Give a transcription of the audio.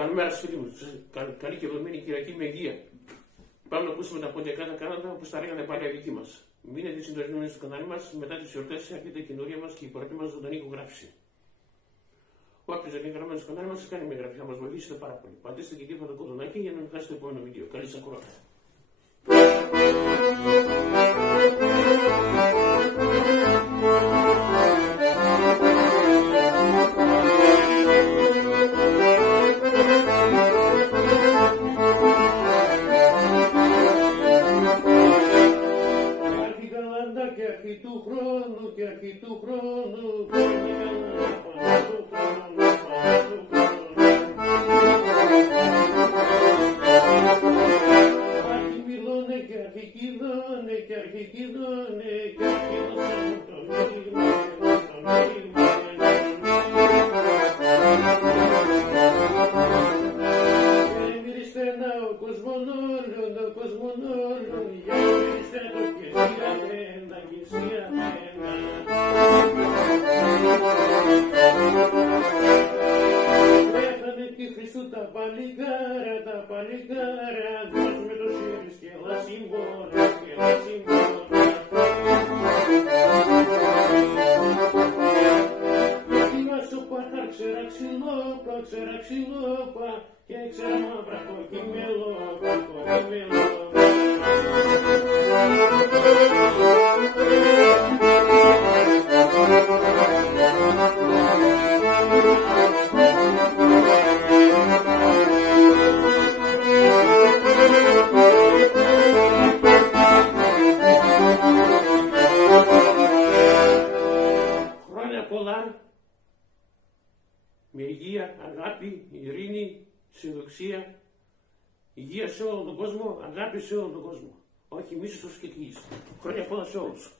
Καλημέρα σας φίλοι μου, καλή και ευλογημένη Κυριακή με υγεία. Πάμε να ακούσουμε τα ποντιακά τα κάνματα όπως τα λέγανε πάλι αδικοί μας. Μείνετε συντονισμένοι στο κανάλι μας, μετά τις γιορτές έρχεται η καινούρια μας και η πρώτη μας ζωντανή ηχογράφηση. Όποιος δεν είναι γραμμένο στο κανάλι μας, κάνει μια εγγραφή, να μας βοηθήσετε πάρα πολύ. Πατήστε και τίποτα το κουδουνάκι για να μην χάσετε το επόμενο βίντεο. Καλή σας ακρόαση. Αρχή του χρόνου και αρχή του χρόνου αρχή μιλώνε και αρχή κηδώνε και αρχή κηδώνε και αρχή δώσανε το μείγμα και το μείγμα. Μυριστένα ο κόσμον όλων για μυριστένα και σιγανένα και σιγανένα. Βρέχανε τη Χριστού τα παλικάρα, δώσουμε το σύρις και λασιμβόνα και λασιμβόνα. Σοπα, ξέρα ξυλόπα και ξέρα μαύρα κοκκιμελόπα. Χρόνια πολλά. Με υγεία, αγάπη, ειρήνη, συνδοξία, υγεία σε όλο τον κόσμο, αγάπη σε όλο τον κόσμο. Όχι μίσος και κλείσει. Χρόνια πολλά σε όλους.